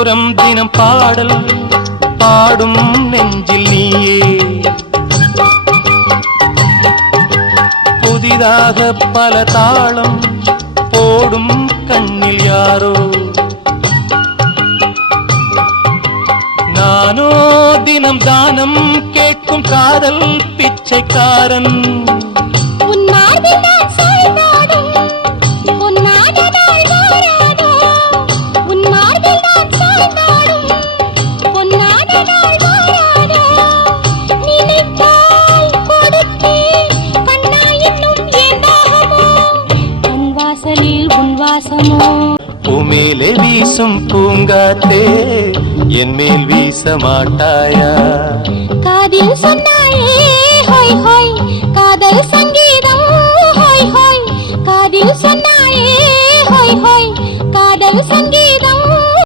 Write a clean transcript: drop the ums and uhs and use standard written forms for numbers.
ஓரம் தினம் பாடல் பாடும் நெஞ்சில் நீயே புதிதாக பல தாளம் போடும் கண்ணில் யாரோ நானோ தினம் தானம் கேட்கும் காதல் பிச்சைக்காரன் பூமேலே வீசும் பூங்காத்தே என் மேல் வீச மாட்டாயா காதில் சொன்னாயே ஹோய் ஹோய் காதல் சங்கீதம் ஹோய் ஹோய் காதில் சொன்னாயே ஹோய் ஹோய்